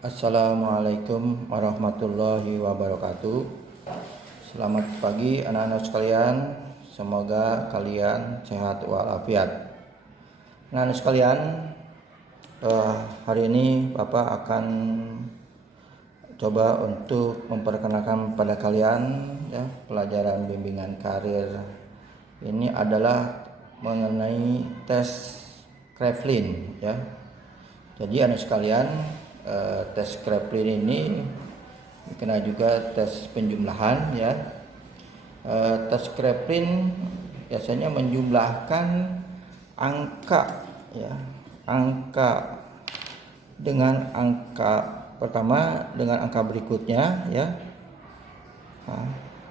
Assalamualaikum warahmatullahi wabarakatuh. Selamat pagi anak-anak sekalian. Semoga kalian sehat walafiat. Anak-anak sekalian, hari ini Bapak akan coba untuk memperkenalkan pada kalian ya, pelajaran bimbingan karir. Ini adalah mengenai tes Kraepelin ya. Jadi anak sekalian, tes Kraepelin ini dikenal juga tes penjumlahan ya. Tes Kraepelin biasanya menjumlahkan angka ya, angka dengan angka pertama dengan angka berikutnya ya.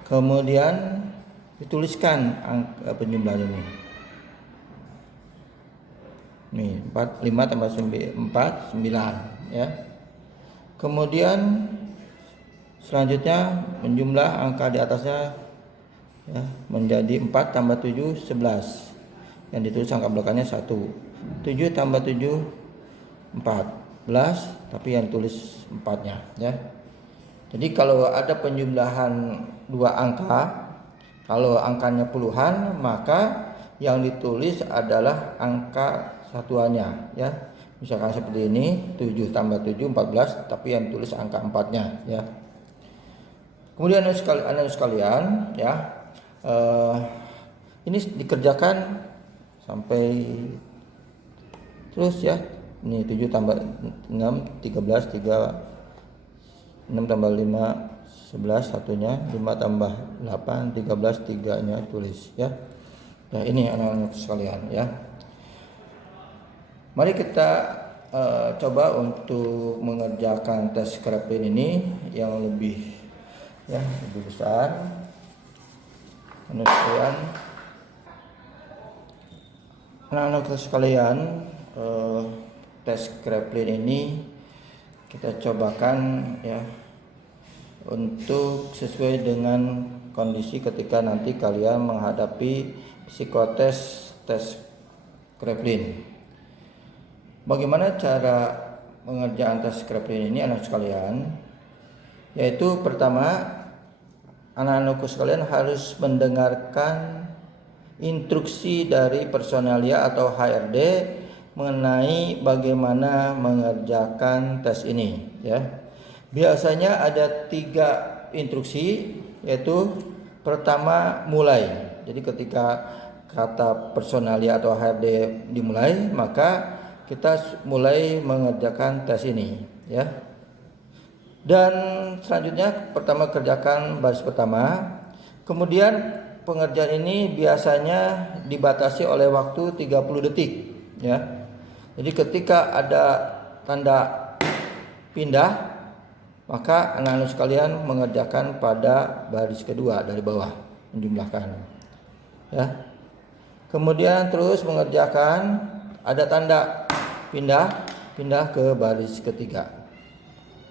Kemudian dituliskan angka penjumlahan ini. Nih 5 tambah 4 9 ya. Kemudian selanjutnya menjumlah angka di atasnya ya, menjadi 4 tambah 7 11. Yang ditulis angka belakangnya 1. 7 tambah 7 14, tapi yang tulis 4-nya ya. Jadi kalau ada penjumlahan dua angka, kalau angkanya puluhan, maka yang ditulis adalah angka satuannya ya. Misalkan seperti ini 7 tambah 7 14, tapi yang tulis angka 4-nya ya. Kemudian anak sekalian ya, ini dikerjakan sampai terus ya. Ini 7 tambah 6 13 6 tambah 5 11 satunya, 5 tambah 8 13 3-nya tulis ya. Nah ini anak-anak sekalian ya. Mari kita coba untuk mengerjakan tes Kraepelin ini yang lebih besar. Anak-anak sekalian, tes Kraepelin ini kita cobakan ya untuk sesuai dengan kondisi ketika nanti kalian menghadapi psikotes tes Kraepelin. Bagaimana cara pengerjaan tes Kraepelin ini anak sekalian? Yaitu pertama, anak-anakku sekalian harus mendengarkan instruksi dari personalia atau HRD mengenai bagaimana mengerjakan tes ini ya. Biasanya ada 3 instruksi, yaitu pertama mulai. Jadi ketika kata personalia atau HRD dimulai, maka kita mulai mengerjakan tes ini ya. Dan selanjutnya pertama kerjakan baris pertama. Kemudian pengerjaan ini biasanya dibatasi oleh waktu 30 detik ya. Jadi ketika ada tanda pindah, maka anak-anak sekalian mengerjakan pada baris kedua dari bawah, menjumlahkan ya. Kemudian terus mengerjakan ada tanda pindah ke baris ketiga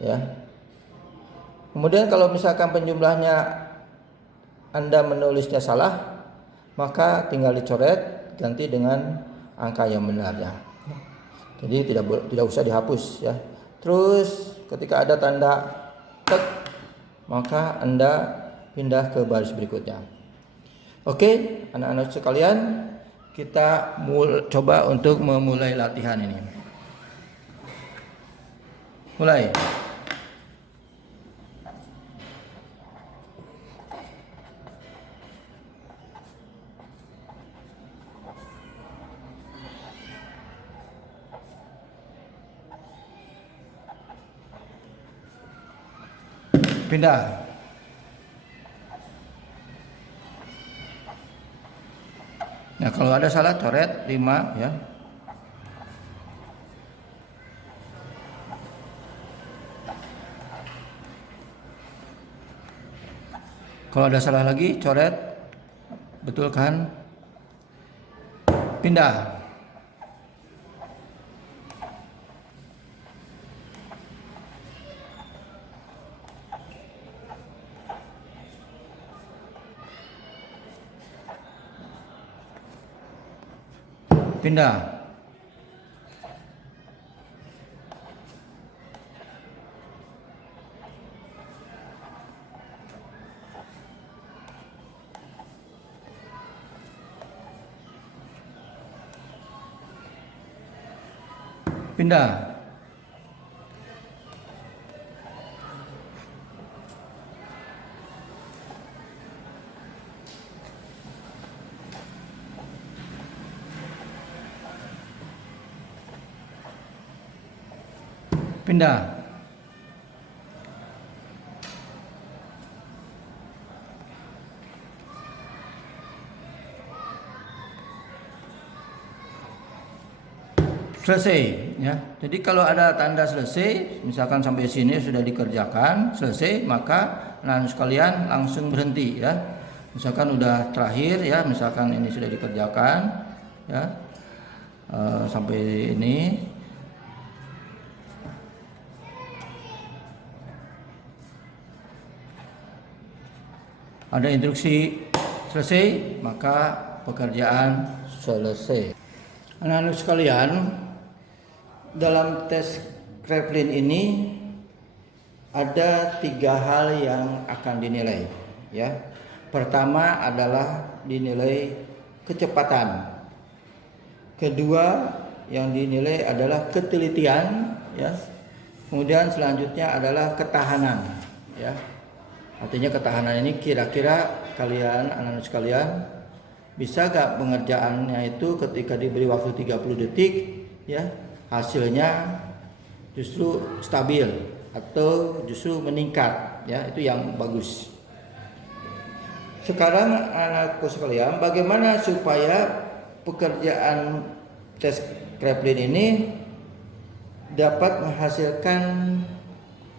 ya. Kemudian kalau misalkan penjumlahnya Anda menulisnya salah, maka tinggal dicoret ganti dengan angka yang benarnya. Jadi tidak usah dihapus ya. Terus ketika ada tanda tek, maka Anda pindah ke baris berikutnya. Oke, anak-anak sekalian, kita coba untuk memulai latihan ini. Mulai. Pindah. Nah, kalau ada salah coret 5 ya. Kalau ada salah lagi coret, betul kan? Pindah. Pindah. Pindah. Pindah. Selesai ya. Jadi kalau ada tanda selesai, misalkan sampai sini sudah dikerjakan, selesai, maka anak-anak sekalian langsung berhenti ya. Misalkan udah terakhir ya, misalkan ini sudah dikerjakan ya. Sampai ini. Ada instruksi selesai, maka pekerjaan selesai. Anak-anak sekalian, dalam tes Kraepelin ini ada 3 hal yang akan dinilai ya. Pertama adalah dinilai kecepatan. Kedua yang dinilai adalah ketelitian ya. Kemudian selanjutnya adalah ketahanan ya. Artinya ketahanan ini kira-kira kalian, anak-anak sekalian, bisa gak pengerjaannya itu ketika diberi waktu 30 detik ya, hasilnya justru stabil atau justru meningkat ya, itu yang bagus. Sekarang anak-anakku sekalian, bagaimana supaya pekerjaan tes Kraepelin ini dapat menghasilkan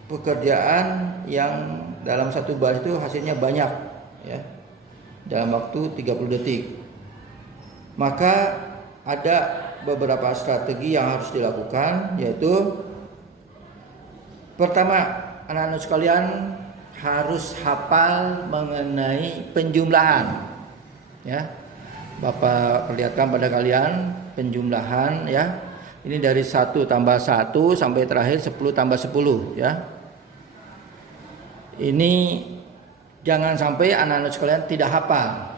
pekerjaan yang dalam satu baris itu hasilnya banyak ya, dalam waktu 30 detik. Maka ada beberapa strategi yang harus dilakukan, yaitu pertama, anak-anak sekalian harus hafal mengenai penjumlahan ya. Bapak perlihatkan pada kalian penjumlahan ya. Ini dari 1 tambah 1 sampai terakhir 10 tambah 10 ya. Ini jangan sampai anak-anak sekalian tidak hafal.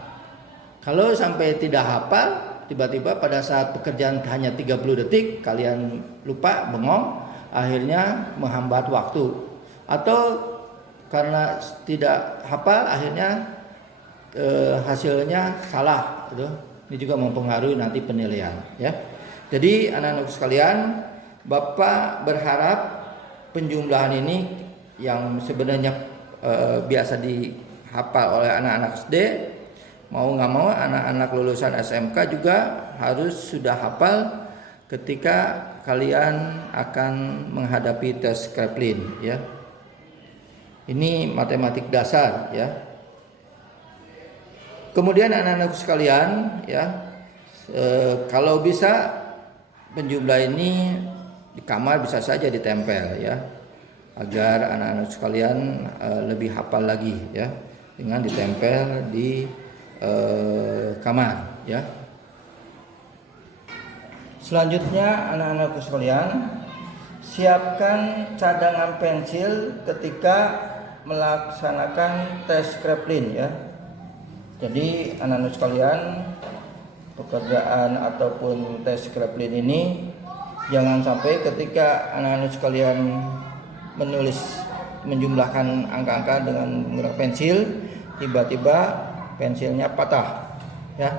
Kalau sampai tidak hafal, tiba-tiba pada saat pekerjaan hanya 30 detik kalian lupa, bengong, akhirnya menghambat waktu. Atau karena tidak hafal akhirnya hasilnya salah gitu. Ini juga mempengaruhi nanti penilaian ya. Jadi anak-anak sekalian, Bapak berharap penjumlahan ini yang sebenarnya biasa dihafal oleh anak-anak SD, mau nggak mau anak-anak lulusan SMK juga harus sudah hafal ketika kalian akan menghadapi tes Kraepelin ya. Ini matematik dasar ya. Kemudian anak-anak sekalian ya, kalau bisa penjumlah ini di kamar bisa saja ditempel ya, agar anak-anak sekalian lebih hafal lagi ya, dengan ditempel di kamar ya. Selanjutnya anak-anakku sekalian, siapkan cadangan pensil ketika melaksanakan tes Kraepelin ya. Jadi anak-anak sekalian, pekerjaan ataupun tes Kraepelin ini jangan sampai ketika anak-anak sekalian menjumlahkan angka-angka dengan menggunakan pensil, tiba-tiba pensilnya patah ya.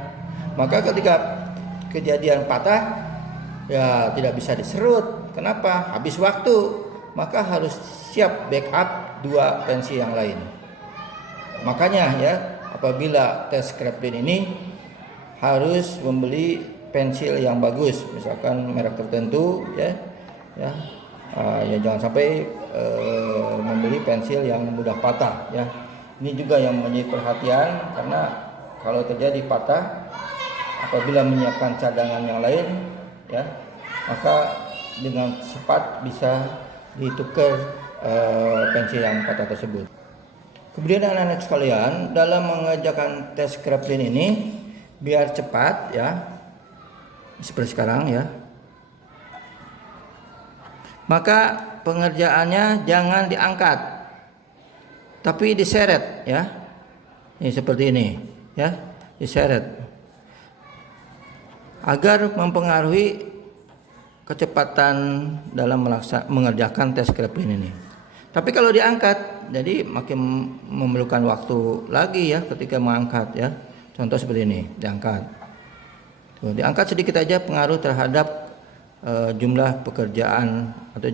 Maka ketika kejadian patah ya tidak bisa diserut. Kenapa? Habis waktu. Maka harus siap backup 2 pensil yang lain. Makanya ya, apabila tes Kraepelin ini harus membeli pensil yang bagus, misalkan merek tertentu ya. Ya jangan sampai membeli pensil yang mudah patah ya. Ini juga yang menjadi perhatian, karena kalau terjadi patah apabila menyiapkan cadangan yang lain ya, maka dengan cepat bisa ditukar pensil yang patah tersebut. Kemudian anak-anak sekalian, dalam mengerjakan tes Kraepelin ini biar cepat ya, seperti sekarang ya, maka pengerjaannya jangan diangkat, tapi diseret ya. Ini seperti ini ya, diseret agar mempengaruhi kecepatan dalam mengerjakan tes Kraepelin ini. Tapi kalau diangkat, jadi makin memerlukan waktu lagi ya ketika mengangkat ya. Contoh seperti ini, diangkat. Tuh, diangkat sedikit aja pengaruh terhadap jumlah pekerjaan atau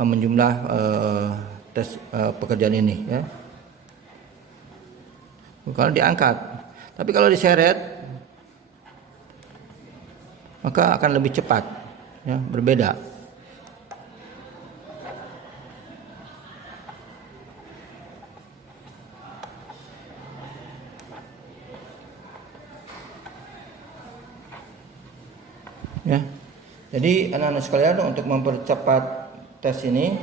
menjumlah tes pekerjaan ini ya. Kalau diangkat, tapi kalau diseret maka akan lebih cepat ya, berbeda. Ya. Jadi anak-anak sekalian, untuk mempercepat tes ini,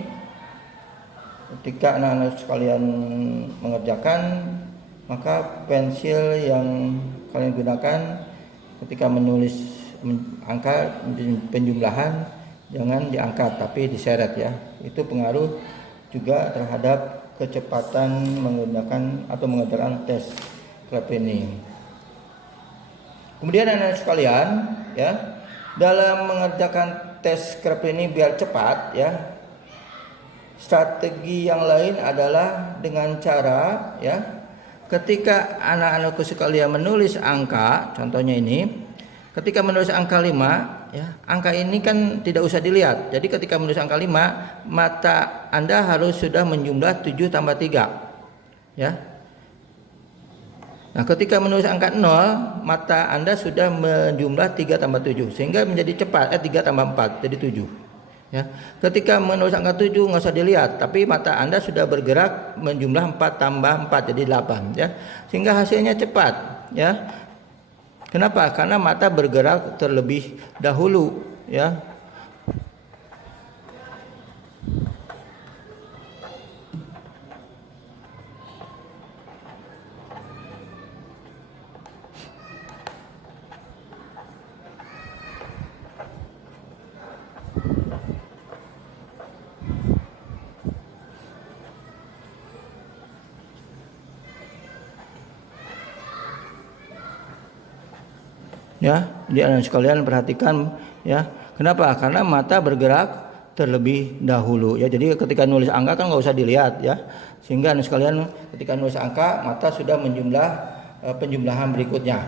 ketika anak-anak sekalian mengerjakan, maka pensil yang kalian gunakan ketika menulis angka penjumlahan jangan diangkat tapi diseret ya. Itu pengaruh juga terhadap kecepatan menggunakan atau mengerjakan tes Kraepelin. Kemudian anak-anak sekalian ya, dalam mengerjakan tes Kraepelin biar cepat ya, strategi yang lain adalah dengan cara ya, ketika anak-anakku sekalian menulis angka, contohnya ini, ketika menulis angka 5 ya, angka ini kan tidak usah dilihat. Jadi ketika menulis angka 5, mata Anda harus sudah menjumlah 7 tambah 3 ya. Nah, ketika menulis angka 0, mata Anda sudah menjumlah 3 tambah 7 sehingga menjadi cepat 3 tambah 4 jadi 7 ya. Ketika menulis angka 7 nggak usah dilihat, tapi mata Anda sudah bergerak menjumlah 4 tambah 4 jadi 8 ya. Sehingga hasilnya cepat ya. Kenapa? Karena mata bergerak terlebih dahulu ya. Ya, jadi anak sekalian perhatikan ya. Kenapa? Karena mata bergerak terlebih dahulu ya. Jadi ketika nulis angka kan nggak usah dilihat ya. Sehingga anak sekalian ketika nulis angka mata sudah menjumlah penjumlahan berikutnya